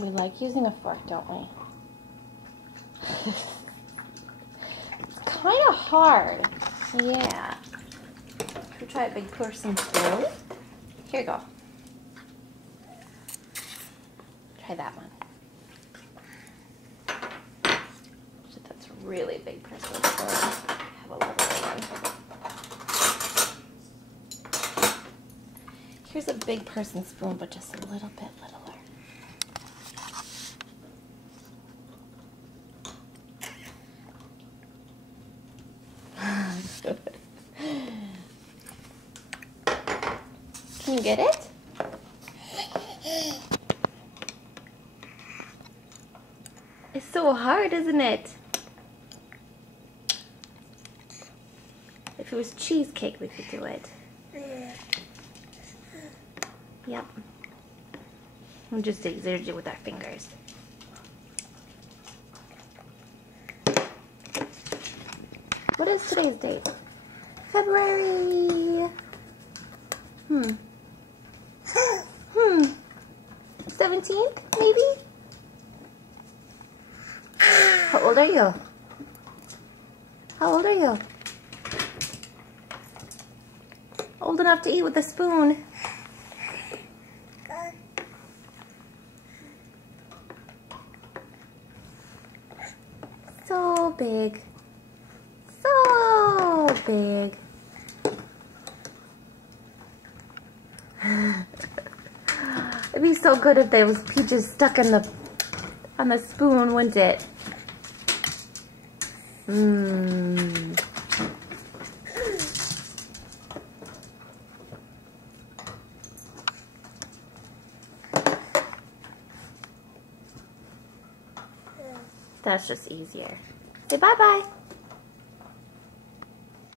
We like using a fork, don't we? It's kind of hard. Yeah. Should we try a big person spoon? Here you go. Try that one. So that's a really big person spoon. Have a little one. Here's a big person spoon, but just a little bit littler. Can you get it? It's so hard, isn't it? If it was cheesecake, we could do it. Yep. We'll just exert it with our fingers. What is today's date? February. 17th, maybe? How old are you? How old are you? Old enough to eat with a spoon. So big. So big. It'd be so good if there was peaches stuck in on the spoon, wouldn't it? That's just easier. Say bye-bye.